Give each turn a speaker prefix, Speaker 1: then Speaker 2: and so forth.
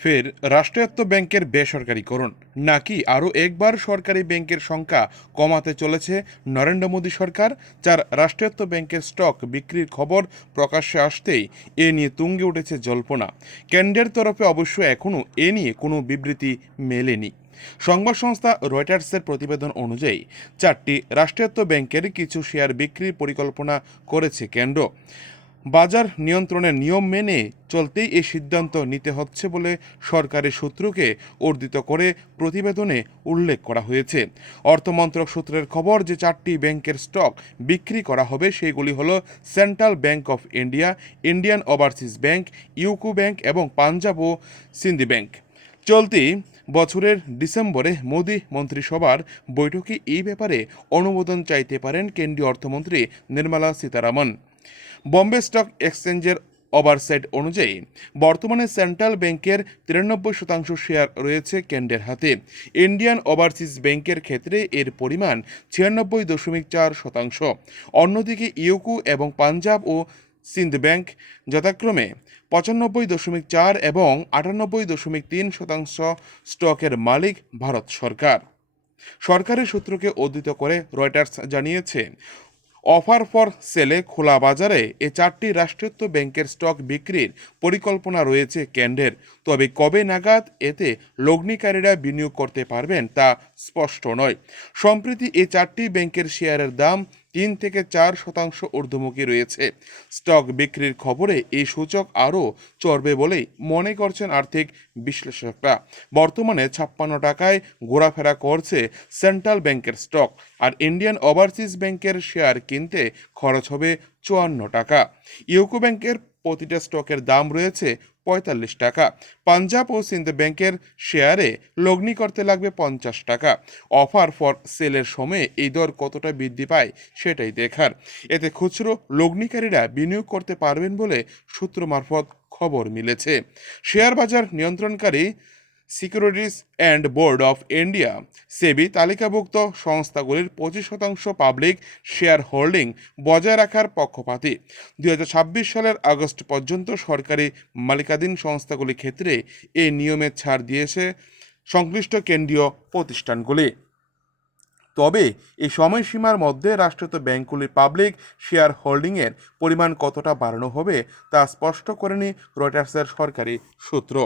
Speaker 1: ফের রাষ্ট্রায়ত্ত ব্যাংকের বেসরকারীকরণ। নাকি আরও একবার সরকারি ব্যাংকের সংখ্যা কমাতে চলেছে নরেন্দ্র মোদী সরকার, যার রাষ্ট্রায়ত্ত ব্যাংকের স্টক বিক্রির খবর প্রকাশ্যে আসতেই এ নিয়ে তুঙ্গে উঠেছে জল্পনা। কেন্দ্রের তরফে অবশ্য এখনও এ নিয়ে কোনো বিবৃতি মেলেনি। সংবাদ সংস্থা রয়টার্সের প্রতিবেদন অনুযায়ী চারটি রাষ্ট্রায়ত্ত ব্যাংকের কিছু শেয়ার বিক্রির পরিকল্পনা করেছে কেন্দ্র। বাজার নিয়ন্ত্রণের নিয়ম মেনে চলতেই এই সিদ্ধান্ত নিতে হচ্ছে বলে সরকারি সূত্রকে উদ্ধৃত করে প্রতিবেদনে উল্লেখ করা হয়েছে। অর্থমন্ত্রক সূত্রের খবর যে চারটি ব্যাংকের স্টক বিক্রি করা হবে সেগুলি হলো Central Bank of India, Indian Overseas Bank, UCO Bank এবং পাঞ্জাব ও সিন্ধি ব্যাংক। চলতি বছরের ডিসেম্বরে মোদী মন্ত্রিসভার বৈঠকে এই ব্যাপারে অনুমোদন চাইতে পারেন কেন্দ্রীয় অর্থমন্ত্রী নির্মলা সীতারামন। বম্বে স্টক এক্সচেঞ্জের ওভারসাইট অনুযায়ী বর্তমানে সেন্ট্রাল ব্যাংকের তিরানব্বই শতাংশ শেয়ার রয়েছে কেন্দ্রের হাতে। ইন্ডিয়ান ওভারসিজ ব্যাংকের ক্ষেত্রে এর পরিমাণ ছিয়ানব্বই দশমিক চার শতাংশ। অন্যদিকে ইউকো এবং পাঞ্জাব ও সিন্ধ ব্যাংক যথাক্রমে পঁচানব্বই দশমিক চার এবং আটানব্বই দশমিক তিন শতাংশ স্টকের মালিক ভারত সরকার। সরকারি সূত্রকে উদ্ধৃত করে রয়টার্স জানিয়েছে অফার ফর সেলে খোলা বাজারে এ চারটি রাষ্ট্রায়ত্ত ব্যাংকের স্টক বিক্রির পরিকল্পনা রয়েছে কেন্দ্রের। তবে কবে নাগাদ এতে লগ্নিকারীরা বিনিয়োগ করতে পারবেন তা স্পষ্ট নয়। সম্প্রতি এ চারটি ব্যাংকের শেয়ারের দাম তিন থেকে চার শতাংশ ঊর্ধ্বমুখী রয়েছে। স্টক বিক্রির খবরে এই সূচক আরও চড়বে বলেই মনে করছেন আর্থিক বিশ্লেষকরা। বর্তমানে ছাপ্পান্ন টাকায় ঘোরাফেরা করছে সেন্ট্রাল ব্যাংকের স্টক আর ইন্ডিয়ান ওভারসিজ ব্যাংকের শেয়ার কিনতে খরচ হবে চুয়ান্ন টাকা। ইউকো ব্যাংকের প্রতিটা স্টকের দাম রয়েছে পঁয়তাল্লিশ টাকা। পাঞ্জাব ও সিন্ধ ব্যাংকের শেয়ারে লগ্নি করতে লাগবে পঞ্চাশ টাকা। অফার ফর সেলের সময়ে এই দর কতটা বৃদ্ধি পায় সেটাই দেখার। এতে খুচরো লগ্নিকারীরা বিনিয়োগ করতে পারবেন বলে সূত্র মারফত খবর মিলেছে। শেয়ার বাজার নিয়ন্ত্রণকারী Securities and Board of India SEBI তালিকাভুক্ত সংস্থাগুলির পঁচিশ শতাংশ পাবলিক শেয়ার হোল্ডিং বজায় রাখার পক্ষপাতী। দু হাজার ছাব্বিশ সালের আগস্ট পর্যন্ত সরকারি মালিকাধীন সংস্থাগুলির ক্ষেত্রে এই নিয়মের ছাড় দিয়েছে সংশ্লিষ্ট কেন্দ্রীয় প্রতিষ্ঠানগুলি। তবে এই সময়সীমার মধ্যে রাষ্ট্রায়ত্ত ব্যাংকগুলির পাবলিক শেয়ার হোল্ডিংয়ের পরিমাণ কতটা বাড়ানো হবে তা স্পষ্ট করেনি রয়টার্সের সরকারি সূত্র।